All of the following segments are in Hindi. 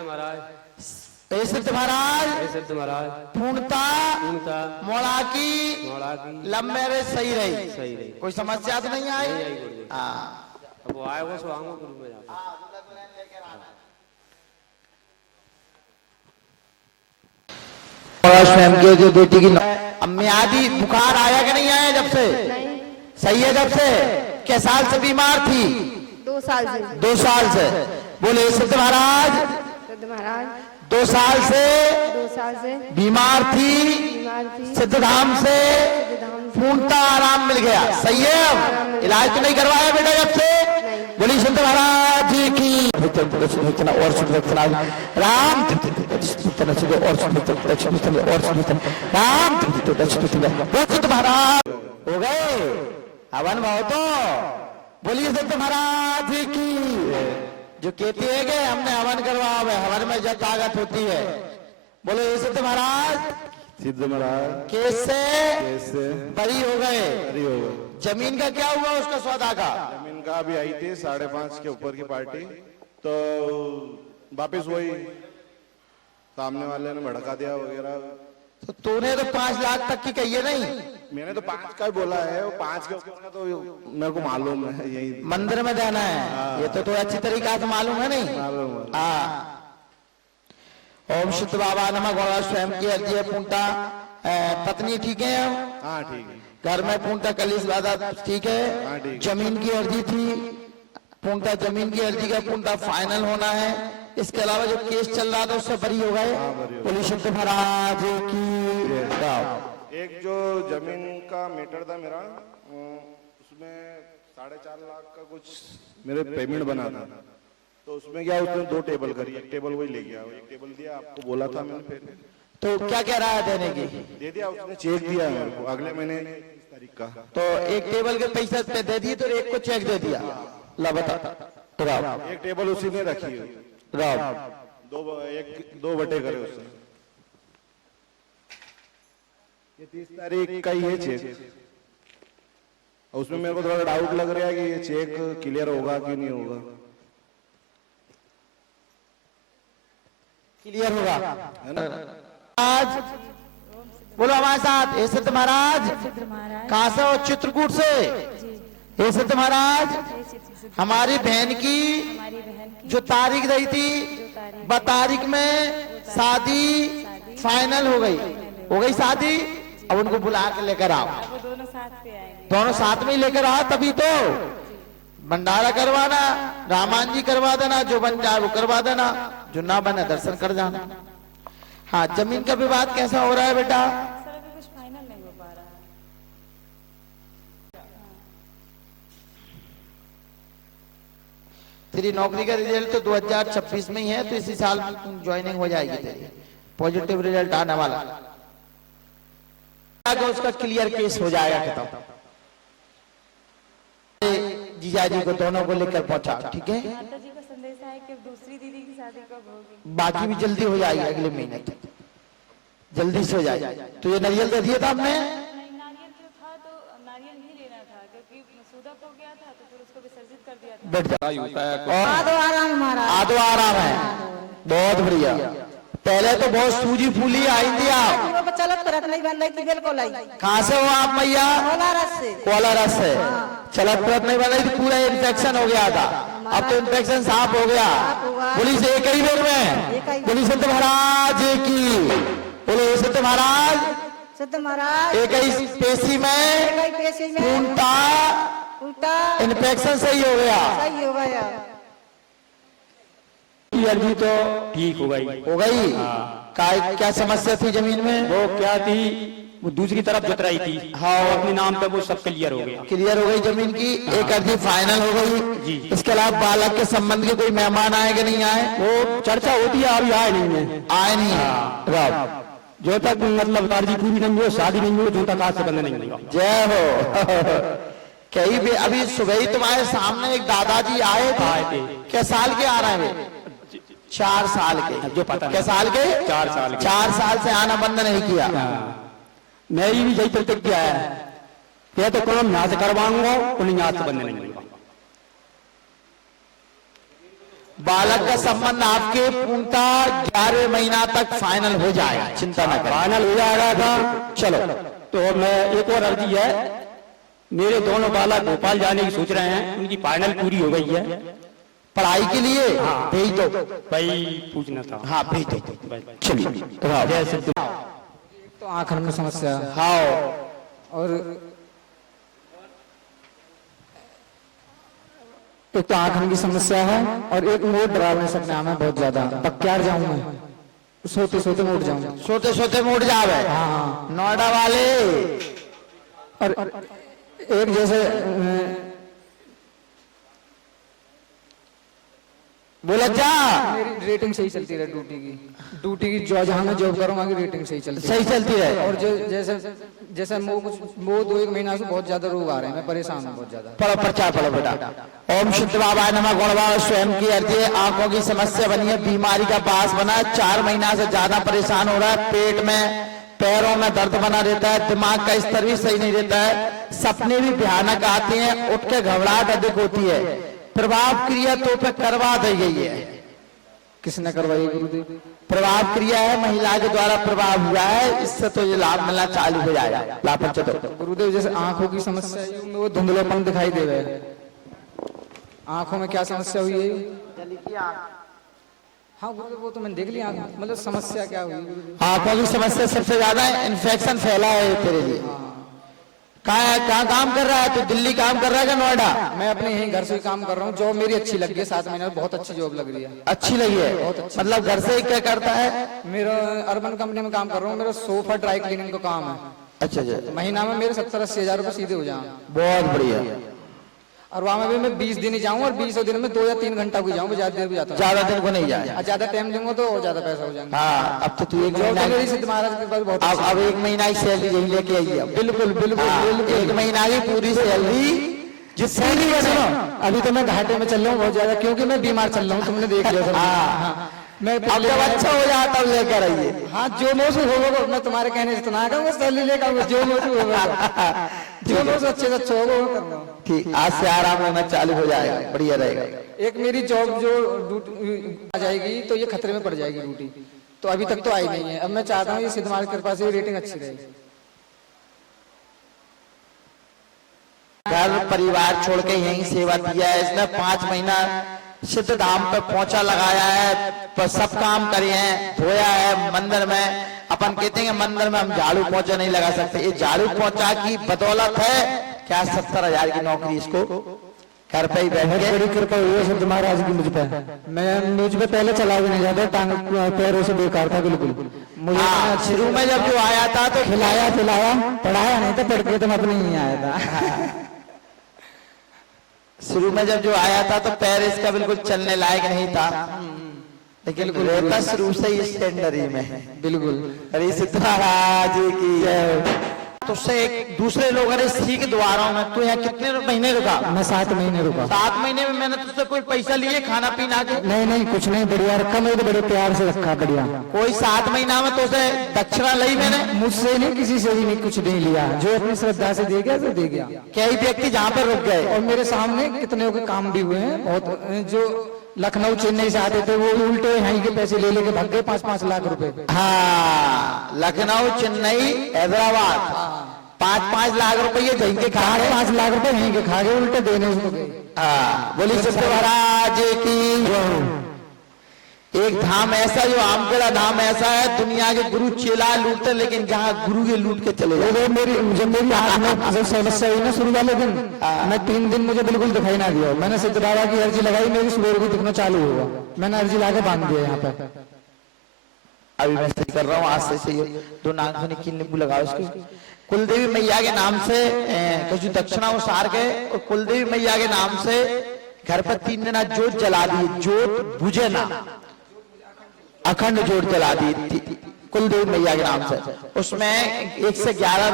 ए सिद्ध महाराज पूर्णता मोड़ा की लंबे रे सही रही, कोई समस्या तो नहीं आई। अब वो आए वो स्वांगो गुरु में जाता स्वयं के जो बेटी की अम्मी आदि बुखार आया कि नहीं आया जब से? सही है। जब से क्या साल से बीमार थी? 2 साल से। 2 साल से। बोले सिद्ध महाराज 2 साल से बीमार थी, सिद्धधाम से पूर्णता आराम मिल गया। सही है। अब इलाज तो नहीं करवाया बेटा जब से? बोली सिद्ध महाराज जी की और राम सिद्ध महाराज हो गए हवन भाव। तो बोलिए सिद्ध महाराज जी की। जो कहती है कि हमने हवन करवा, हवन में जब ताकत होती है। बोलो सिद्ध महाराज। सिद्ध महाराज कैसे बरी हो गए? जमीन का क्या हुआ उसका सौदा का? जमीन का भी आई थी 5.5 के ऊपर की पार्टी, तो वापिस वही सामने वाले ने भड़का दिया वगैरह। तो तूने तो 5 लाख तक की कही है नहीं? मैंने तो 5 का ही बोला है, वो 5 के ऊपर का तो मेरे को मालूम है। यही मंदिर में देना है। ये तो अच्छी तरीका से मालूम है नहीं? मालूम। ओम शुद्ध बाबा नमः। गौड़ा स्वयं की अर्जी है। पूर्णता पत्नी ठीक है? हाँ ठीक है। घर में पूर्णता कलिश दादा ठीक है। जमीन की अर्जी थी, पूर्णता जमीन की अर्जी का पूर्णता फाइनल होना है। इसके अलावा जो केस चल रहा था उससे बरी हो गए। बोली सिद्ध महाराज की। एक जो जमीन का मीटर था मेरा, उसमें 4.5 लाख का कुछ मेरे पेमेंट बना था। तो उसमें क्या उसने 2 टेबल करी, एक टेबल वही ले गया, एक टेबल दिया, आपको बोला था मैंने। फिर तो क्या कह रहा है देने की? दे दिया उसने, चेक दिया मेरे को अगले महीने 30 तारीख का। तो एक टेबल के पैसे पे दे दिए, तो एक को चेक दे दिया। ला बता। एक टेबल उसी ने रखी है, 2 बटे करे उससे। ये 30 तारीख का ही है चेक। उसमें मेरे को थोड़ा डाउट लग रहा है कि ये चेक क्लियर होगा कि नहीं होगा। क्लियर होगा आज। बोलो हमारे साथ। हे सिद्ध महाराज। कहाँ से हो? चित्रकूट से। हे सिद्ध महाराज, हमारी बहन की जो तारीख दी थी, 12 तारीख में शादी फाइनल हो गई शादी। अब उनको बुला के लेकर आओ। दोनों साथ में ही लेकर आओ, तभी तो भंडारा करवाना, रामान जी करवा देना, जो बन जाए वो करवा देना, जो ना बने दर्शन कर जाना। हाँ, जमीन का विवाद कैसा हो रहा है बेटा? कुछ फाइनल नहीं हो पा रहा है। तेरी नौकरी का रिजल्ट तो 2026 में ही है, तो इसी साल ज्वाइनिंग हो जाएगी तेरी। पॉजिटिव रिजल्ट आने वाला, उसका क्लियर केस हो जाएगा खत्म। जीजा जी को दोनों को लेकर पहुंचा, ठीक है? माता जी का संदेश है कि दूसरी दीदी की शादी कब होगी? बाकी भी जल्दी हो जाएगी, अगले महीने तक जल्दी से हो जाएगी। तो ये नारियल दे दिया था हमने? नारियल जो था तो नारियल ही लेना था, क्योंकि मसूदक हो गया था, तो फिर उसको विसर्जित कर दिया था। बैठ जाओ। आदो आराम है, बहुत बढ़िया। पहले तो बहुत सूजी फूली आई थी आप। चलत परत नहीं बन रही थी बिल्कुल। कहाँ से हो आप मैया? कोलारस से। चलत परत नहीं बन रही थी, पूरा इन्फेक्शन हो गया था। अब तो इन्फेक्शन साफ हो गया। पुलिस एक ही बेर में। पुलिस सिद्ध महाराज की। बोलो सिद्ध महाराज। एक ही पेशी में उल्टा इन्फेक्शन सही हो गया। अर्जी तो ठीक हो गई। क्या समस्या थी जमीन में? वो क्या थी, वो दूसरी तरफ जुत रही थी। हाँ, अपने नाम पे वो सब क्लियर हो गई जमीन की। एक अर्जी फाइनल हो गई जी। इसके अलावा बालक के संबंध के कोई मेहमान आए कि नहीं आए? वो चर्चा होती है, अभी आए नहीं है। जो तक मतलब अर्जी पूरी नहीं हो, शादी नहीं हो, जो तक आज से बंद नहीं होगा। जय हो। कहीं भी अभी सुबह ही तुम्हारे सामने एक दादाजी आए थे। क्या साल के आ रहे हैं? 4 साल के। जो पता क्या साल के? 4 साल से आना बंद नहीं किया। मेरी भी यही प्रतिज्ञा है, ये तो काम यहाँ से करवाऊंगा, उन्हें यहाँ से बंद नहीं होगा। बालक का संबंध आपके पूर्णतः 11वें महीना तक फाइनल हो जाएगा, चिंता न करें। फाइनल हो जाएगा था। चलो, तो मैं एक और अर्जी है, मेरे दोनों बालक भोपाल जाने की सोच रहे हैं, उनकी फाइनल पूरी हो गई है। पढ़ाई के लिए भेज दो भाई, पूछना था। हाँ भेज दो। चलिए जय सिद्ध। तो आंख में समस्या है हाँ, और एक तो आंख की समस्या है और एक मोट डरावने सपने आए हैं बहुत ज्यादा। बक्यार जाऊं मैं, सोते सोते मोट जाऊं। सोते सोते मोड़ जावे। हाँ, नोएडा वाले और एक जैसे बोला जा मेरी रेटिंग सही चलती रहे ड्यूटी की जो जहाँ मैं जॉब करूँ वहाँ की रेटिंग सही चलती सही चलती रहे। और जो जैसे जैसे वो 2-1 महीना से बहुत ज्यादा रोग आ रहे हैं, मैं परेशान हूँ बहुत ज्यादा। पढ़ो प्रचार पढ़ो बेटा। ओम शुद्ध बाबा नमः गुण बाबा स्वयं की अर्जी है। आंखों की समस्या बनी है, बीमारी का बास बना है, 4 महीना से ज्यादा परेशान हो रहा है, पेट में पैरों में दर्द बना रहता है, दिमाग का स्तर भी सही नहीं रहता है, सपने भी भयानक आते हैं, उठ के घबराहट अधिक होती है, प्रभाव क्रिया तो पे करवा दी गई है। किसने करवाई गुरुदेव? प्रभाव क्रिया है, महिला के द्वारा प्रभाव हुआ है, इससे तो ये लाभ मिलना चालू हो जाएगा। लाभ गुरुदेव जैसे आंखों की समस्या है, वो धुंधलापन दिखाई दे रहा है, आंखों में क्या समस्या हुई है? हाँ गुरुदेव वो तो मैंने देख लिया, मतलब समस्या क्या हुई? आंखों की समस्या सबसे ज्यादा इन्फेक्शन फैला है तेरे लिए। कहाँ काम कर रहा है तो? दिल्ली काम कर रहा है क्या नोएडा? मैं अपने यहीं घर से ही काम कर रहा हूँ, जॉब मेरी अच्छी लगी है, 7 महीने में बहुत अच्छी जॉब लग रही है। अच्छी लगी है, मतलब घर से ही क्या करता है? मेरा अर्बन कंपनी में काम कर रहा हूँ, मेरा सोफा ड्राई क्लीनिंग का काम है। अच्छा अच्छा, महीना में मेरे 70-80 हजार रुपए सीधे हो जाए। बहुत बढ़िया। और वहाँ में भी मैं 20 दिन ही जाऊँ और 20 दिन में 2 या 3 घंटा को जाऊँ, ज्यादा देर भी जाता हूँ। ज्यादा दिन को नहीं जाए, और ज्यादा टाइम दूंगा तो और ज्यादा पैसा हो जाएगा। हाँ अब तो तू एक जॉब महीना, तो मेरी सिद्ध महाराज के पास बहुत अब 1 महीना की सैलरी यही लेके आई है। बिल्कुल बिल्कुल 1 महीना की पूरी सैलरी जिससे भी बने। अभी तो मैं घाटे में चल रहा हूँ बहुत ज्यादा, क्योंकि मैं बीमार चल रहा हूँ, तुमने देख लिया। हाँ, मैं अब जब अच्छा हो जाए तब लेकर आइए। हाँ जो मौसम होगा, मैं तुम्हारे कहने से ना कहूँगा सैलरी लेकर आऊंगा, जो मौसम होगा, जो मौसम अच्छे से अच्छा होगा वो करना। ठीक, आज से आराम लेना चालू हो जाएगा, बढ़िया रहेगा। एक मेरी जॉब जो आ जाएगी तो ये खतरे में पड़ जाएगी ड्यूटी, तो अभी तक तो आई नहीं है। अब मैं चाहता हूँ ये सिद्ध महाराज की कृपा से रेटिंग अच्छी रहेगी। घर परिवार छोड़ के यहीं सेवा दिया है इसने, 5 महीना सिद्ध धाम पे पहुंचा लगाया है, पर सब काम करे हैं, धोया है मंदिर में। अपन कहते हैं मंदिर में हम झाड़ू पोंछा नहीं लगा सकते, ये झाड़ू पोंछा की बदौलत है क्या 70,000 की नौकरी इसको घर पे ही बैठ के। बड़ी कृपा हुई है सिद्ध महाराज की मुझ पे। मैं मुझ पे पहले चला भी नहीं जाता, टांग पैरों से बेकार था बिल्कुल। मुझे शुरू में जब जो आया था तो खिलाया पिलाया, पढ़ाया नहीं था, पढ़ के तो मैं अपने ही आया था। शुरू में जब जो आया था तो पैर इसका बिल्कुल चलने लायक नहीं था, लेकिन रहता शुरू से ही स्टैंडर्ड में। बिल्कुल। अरे सिद्ध महाराज की तो उससे एक दूसरे लोगों ने सीख द्वारों में। तू यहाँ कितने महीने रुका? मैं 7 महीने रुका। 7 महीने में मैंने तुझसे कोई पैसा लिए खाना पीना के? नहीं कुछ नहीं, बढ़िया रखा, मैं तो बड़े प्यार से रखा, बढ़िया। कोई 7 महीना में तो उसे दक्षिणा ली मैंने? मुझसे नहीं, किसी से भी नहीं, कुछ नहीं लिया, जो अपनी श्रद्धा से दे गया तो दे गया। कई व्यक्ति जहाँ पर रुक गए और मेरे सामने कितने के काम भी हुए हैं, बहुत जो लखनऊ चेन्नई से आते थे वो उल्टे यहीं के पैसे ले लेके भाग गए, 5-5 लाख रुपए। हाँ, लखनऊ चेन्नई हैदराबाद 5-5 लाख रुपये यहीं के खा गए, 5 लाख रुपए यहीं के खा गए, उल्टे देने उसको गए। हाँ, बोली सिद्ध महाराज की। एक धाम ऐसा जो आमगढ़ा धाम ऐसा है, दुनिया के गुरु चेला लूटते, लेकिन जहाँ गुरु के लूट के चले गए। मेरी आंख में जब समस्या हुई ना शुरू वाले दिन, मैं 3 दिन मुझे बिल्कुल दिखाई ना दिया, मैंने सिद्ध बाबा की अर्जी लगाई, मेरी सुबह भी दिखना चालू हुआ, मैंने अर्जी लाके बांध दिया यहाँ पे। अभी मैं सही कर रहा हूँ, आज से सही। 2 नाक में निकील नींबू लगाओ इसको। कुलदेवी मैया के नाम से कुछ दक्षिणा उसार के, और कुलदेवी मैया के नाम से घर पर 3 दिन जोत जला दी, जोत बुझे ना, अखंड जोत जला दी कुलदेवी मैया के नाम से। उसमें 1 से 11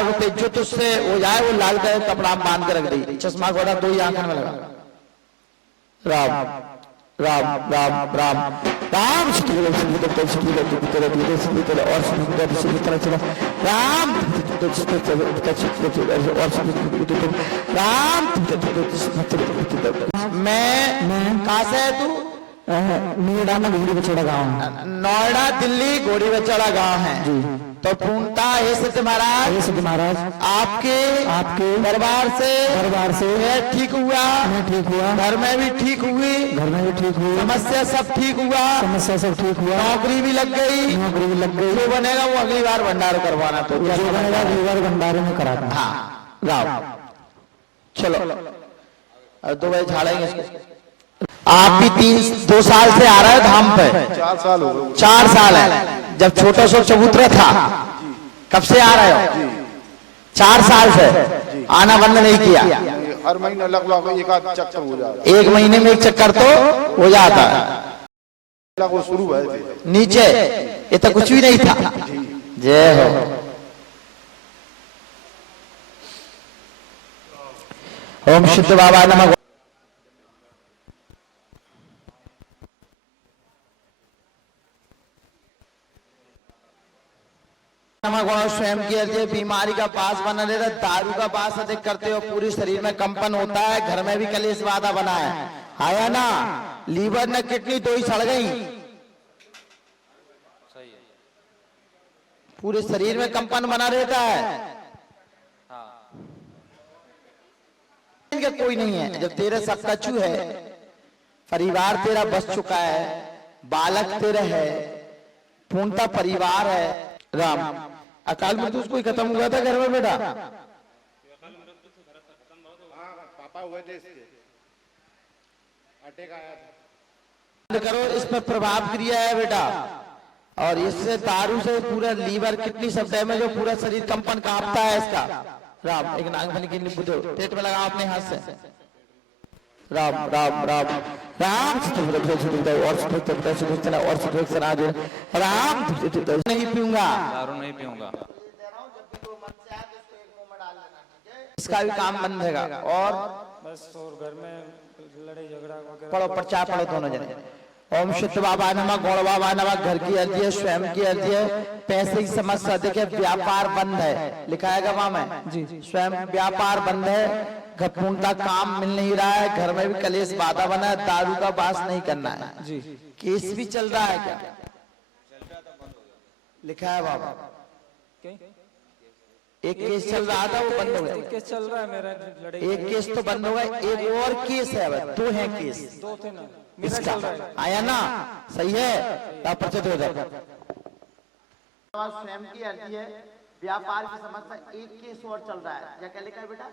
रुपए जो तुझसे हो जाए वो लाल का कपड़ा बांध के रख दी, चश्मा घोड़ा 2 ही आंखों में लगा। राम राम राम राम राम राम राम मैं कहाँ से है तू? नोएडा में घोड़ी बछड़ा गाँव है। नोएडा दिल्ली घोड़ी बचड़ा गांव है। तो पूर्णता हे सिद्ध महाराज, हे सिद्ध महाराज, आपके दरबार से मैं ठीक हुआ, मैं ठीक हुआ, घर में भी ठीक हुई, घर में भी ठीक हुई, समस्या सब ठीक हुआ, समस्या सब ठीक हुआ, नौकरी भी लग गई, नौकरी भी लग गई। जो बनेगा वो अगली बार भंडार करवाना। तो जो बनेगा अगली बार भंडारे में कराना। हाँ राम चलो अब 2 बजे झाड़ेंगे इसको। आप भी 2 साल से आ रहे हो धाम पे? 4 साल हो गए। 4 साल है। जब छोटा सा चबूतरा था कब से आ रहे हो? 4 साल से आना बंद नहीं किया? हर महीने लगभग 1 आध चक्कर हो जाता है। 1 महीने में 1 चक्कर तो हो जाता है। वो शुरू है नीचे ये तो कुछ भी नहीं था। जय हो। ओम शुद्ध बाबा नमः। स्वयं की अर्जी बीमारी का बास बना रहता है, दारू का बास अधिक करते हो, पूरे शरीर में कंपन होता है, घर में भी कलेश बाधा बना है, आया ना? लीवर ने किडनी 2 ही सड़ गई, पूरे शरीर में कंपन बना रहता है। इनका कोई नहीं है। जब तेरा सब कछु है, परिवार तेरा बस चुका है, बालक तेरा है, पूर्णता परिवार है। राम अकाल मृत्यु उसको ही खत्म हुआ था घर में बेटा? पापा हुए थे इसके, अटैक आया था। करो, इस पर प्रभाव क्रिया है बेटा, और इससे दारू से पूरा लीवर किडनी सब डैमेज हो, पूरा शरीर कंपन कांपता है इसका। राम एक नागमणि की नींबू दो, पेट में लगाओ अपने हाथ से। राम राम राम राम राम नहीं पीऊंगा, दारू नहीं पीऊंगा। इसका भी काम बंद रहेगा। और बस और घर में लड़ाई झगड़ा वगैरह पढ़ो, पर्चा पढ़ो दोनों जने। ओम शुद्ध बाबा नमः, गौड़ बाबा नमः। घर की अर्जी है, स्वयं की अर्जी है, पैसे की समस्या देखिए, व्यापार बंद है, लिखा है गवा में जी, स्वयं व्यापार बंद है, घर पूर्णता काम मिल नहीं रहा है, घर में भी कलेश बाधा बना है, दारू का बास नहीं करना है जी। केस भी चल रहा है क्या? लिखा है बाबा, एक केस चल रहा था वो बंद हो गया। केस चल रहा है मेरा लड़ाई, एक केस तो बंद हो गया, एक और केस है, 2 हैं केस। 2 थे ना, इसका आया ना? सही है, परिचित हो जाए। स्वयं की अर्जी है, व्यापार की समस्या, एक केस और चल रहा है। क्या लिखा है बेटा?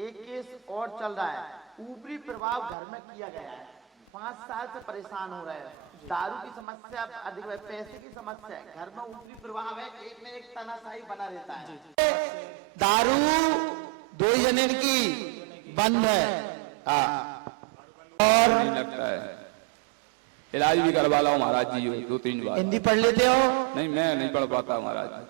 एक केस और चल रहा है, ऊपरी प्रभाव घर में किया गया है, 5 साल से परेशान हो रहे हैं, दारू की समस्या अधिक है, पैसे की समस्या है, घर में ऊपरी प्रभाव है, एक न एक तानाशाही बना रहता है। दारू 2 जने की बंद है। और लगता है इलाज भी करवा ला महाराज जी 2-3 बार। हिंदी पढ़ लेते हो? नहीं, मैं नहीं पढ़ पाता महाराज जी।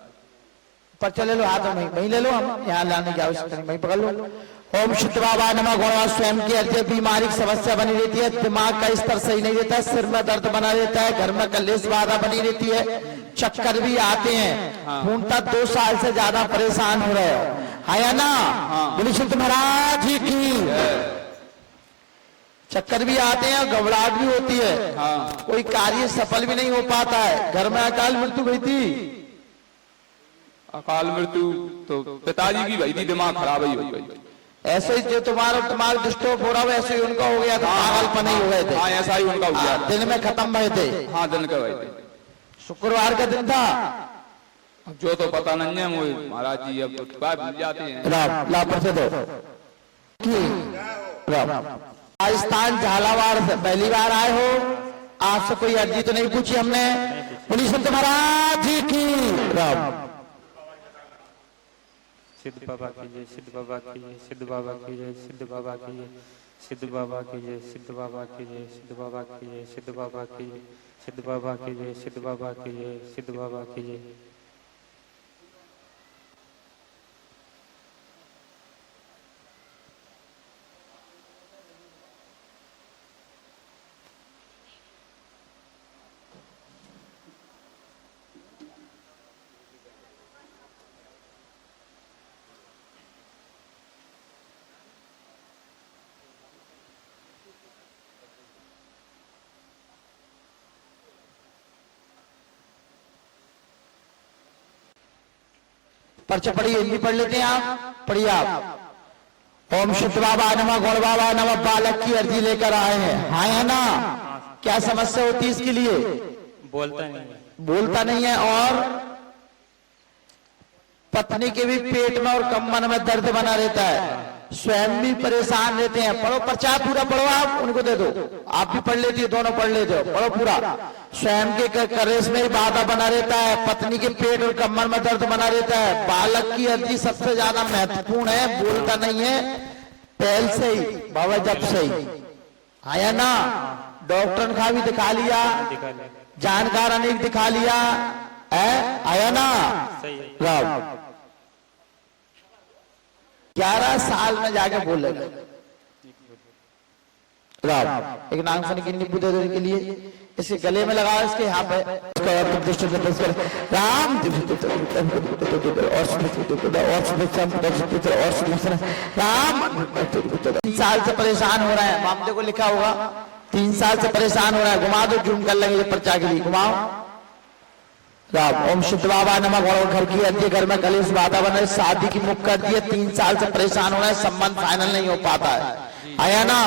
पर्चा ले लो हाथ में, वहीं ले लो, हम यहाँ लाने की आवश्यकता नहीं, वहीं पकड़ लो। ओम शुद्ध बाबा नमः। गौरवा स्वयं की अर्जी, बीमारी की समस्या बनी रहती है, दिमाग का स्तर सही नहीं रहता है, सिर में दर्द बना रहता है, घर में कलेश बाधा बनी रहती है, चक्कर भी आते हैं, पूर्णता 2 साल से ज्यादा परेशान हो रहे हो, आया ना? बोलिए शुद्ध महाराज जी की। चक्कर भी आते हैं, घबराहट भी होती है, कोई कार्य सफल भी नहीं हो पाता है, घर में अकाल मृत्यु हुई थी। अकाल मृत्यु तो पिताजी की भई थी, दिमाग खराब ही हो गई। ऐसे ही जो तुम्हारा दिमाग डिस्टर्ब हो रहा है, वैसे ही उनका हो गया था, पागलपन ही हो गए थे। हाँ, ऐसा ही उनका हो गया था। दिन में खत्म हुए थे। हाँ, दिन का भाई थे। शुक्रवार का दिन था। अब जो तो पता नहीं है मुझे महाराज जी, अब तो बात भूल जाते हैं। राम लाभ से दो राम। राजस्थान झालावाड़ से पहली बार आए हो, आपसे कोई अर्जी तो नहीं पूछी हमने? बोलिए संत महाराज जी की। राम सिद्ध बाबा की जय, सिद्ध बाबा की जय, सिद्ध बाबा की जय, सिद्ध बाबा की जय, सिद्ध बाबा की जय, सिद्ध बाबा की जय, सिद्ध बाबा की जय, सिद्ध बाबा की जय, सिद्ध बाबा की जय, सिद्ध बाबा की जय, सिद्ध बाबा की जय। पर्चा पढ़िए, हिंदी पढ़ लेते हैं आप, पढ़िए आप। ओम शुद्ध बाबा नमः, गौड़ बाबा नमः, बालक की अर्जी लेकर आए हैं, हाँ या ना? क्या समस्या होती है इसके लिए? बोलता नहीं है। बोलता नहीं है, और पत्नी के भी पेट में और कमर में दर्द बना रहता है, स्वयं भी परेशान रहते हैं। पढ़ो पर्चा पूरा, पढ़ो आप, उनको दे दो, आप भी पढ़ लेती हो, दोनों पढ़ लेते हो, पढ़ो पूरा। स्वयं के करेश में बाधा बना रहता है, पत्नी के पेट और कमर में दर्द बना रहता है, बालक की अर्जी सबसे ज्यादा महत्वपूर्ण है, बोलता नहीं है पहल से ही, बाबा जब से ही, आया ना? डॉक्टर का भी दिखा लिया, जानकार अनेक दिखा लिया है, आया ना? राव 11 साल में जाके बोलेगा राव। एक नाम से नींबू दे देने के लिए इसके गले में लगाओ, इसके यहाँ पे राम राम। 3 साल से परेशान हो रहा है, मामले को लिखा होगा, 3 साल से परेशान हो रहा है, घुमा दो, जूम कर लेंगे पर्चा के लिए, घुमाओ राम। ओम शुद्ध बाबा नमः, गौड़ घर की अर्जी, घर में कलेश बाधा बने, शादी की मुख कर दिए, 3 साल से परेशान हो रहा है, संबंध फाइनल नहीं हो पाता है, आया ना?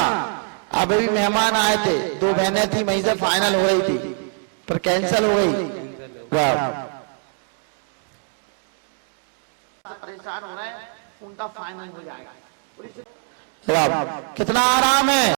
अभी भी मेहमान आए थे, 2 बहनें थी, वहीं से फाइनल हो रही थी, पर कैंसिल हो गई। परेशान हो रहे हैं, उनका फाइनल हो जाएगा। कितना आराम है।